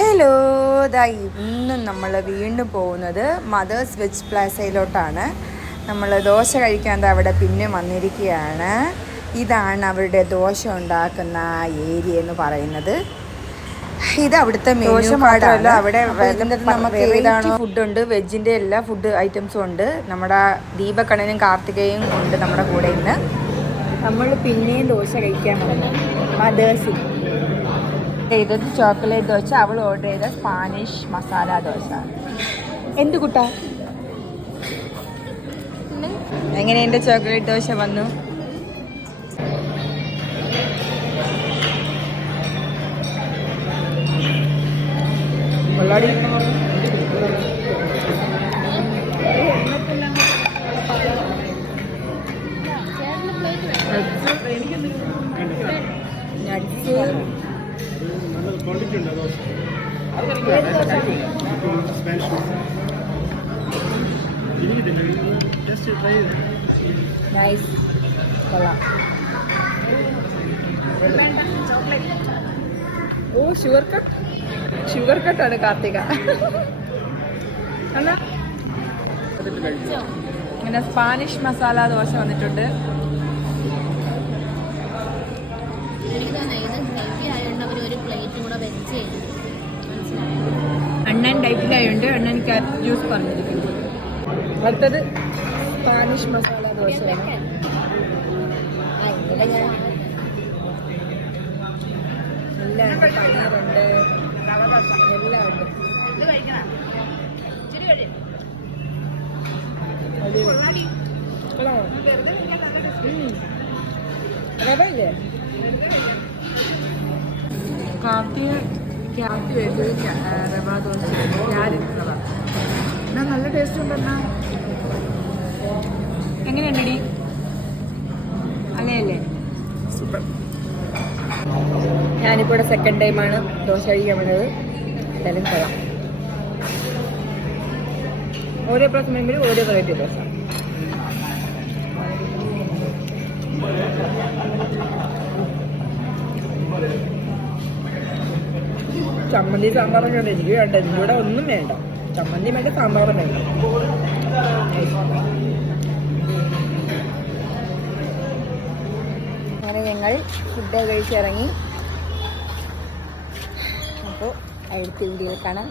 Hello, ദാ ഇന്നും നമ്മൾ വീണ്ടും പോകുന്നത് മദേഴ്സ് വെജ് പ്ലാസയിലോട്ടാണ്. നമ്മൾ ദോശ കഴിക്കാൻ അവിടെ പിന്നെ വന്നിരിക്കുകയാണ്. ഇതാണ് അവരുടെ ദോശ ഉണ്ടാക്കുന്ന ഏരിയ എന്ന് പറയുന്നത്. ഇത് അവിടുത്തെ മെനു കാർഡല്ല. അവിടെ നമുക്ക് ഏതാണോ ഫുഡുണ്ട്, വെജിൻ്റെ എല്ലാ ഫുഡ് ഐറ്റംസും ഉണ്ട്. നമ്മുടെ ദീപക്കണ്ണനും കാർത്തികയും ഉണ്ട് നമ്മുടെ കൂടെ ഇന്ന്. നമ്മൾ പിന്നെയും ദോശ കഴിക്കാൻ വന്നു മദേഴ്സിൽ. ചെയ്തത് ചോക്ലേറ്റ് ദോശ, അവൾ ഓർഡർ ചെയ്ത സ്പാനിഷ് മസാല ദോശ. എന്ത് കുട്ടാ, എങ്ങനെയുണ്ട് ചോക്ലേറ്റ് ദോശ? വന്നു ഓ, ഷുഗർ കട്ടാണ് കാർത്തിക. ഇങ്ങനെ സ്പാനിഷ് മസാല ദോശ വന്നിട്ടുണ്ട്. അണ്ണൻ ഡയറ്റിലായോണ്ട് അണ്ണൻ ക്യാരറ്റ് ജ്യൂസ് പറഞ്ഞിരിക്കുന്നു. അടുത്തത് സ്പാനിഷ് മസാല ദോശയാണ്. എല്ലാം ഉണ്ട്, പനീറുണ്ട്, എല്ലാം ഉണ്ട്. റവയില്ലേ? ക്യാരറ്റ് വേണ്ടത് റവ ദോശ, ക്യാരറ്റ് റവ. എന്നാ നല്ല ടേസ്റ്റ് ഉണ്ടെന്നാ. എങ്ങനെയുണ്ടടി? അല്ലേ സൂപ്പർ. ഞാനിപ്പോൾ ഇവിടെ സെക്കൻഡ് ടൈമാണ് ദോശ കഴിക്കാൻ വേണ്ടത്. എന്തായാലും കൊള്ളാം. ഓരോ പ്രാവശ്യം വരുമ്പോഴും ഓരോ വെറൈറ്റി ദോശ. ചമ്മന്തി സാമ്പാറൊക്കെ ഉണ്ട്. എനിക്ക് വേണ്ട, ഇതിലൂടെ ഒന്നും വേണ്ട. ചമ്മന്തി വേണ്ട, സാമ്പാറും വേണ്ട. അങ്ങനെ ഞങ്ങൾ ഫുഡ് കഴിച്ചിറങ്ങി. അപ്പോൾ അടുത്ത വീഡിയോയിൽ കാണാം.